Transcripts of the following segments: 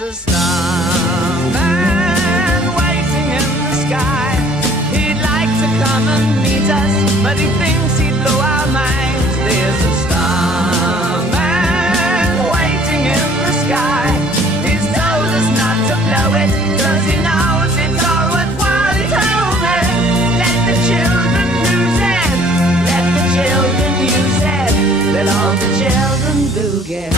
There's a starman waiting in the sky. He'd like to come and meet us, but he thinks he'd blow our minds. There's a starman waiting in the sky. He's told us not to blow it, 'cause he knows it's all worthwhile. He told me, let the children lose it, let the children use it, let all the children boogie.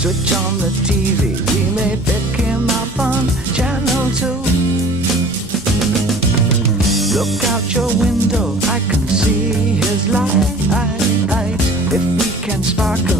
Switch on the TV, we may pick him up on channel 2. Look out your window, I can see his light. If we can sparkle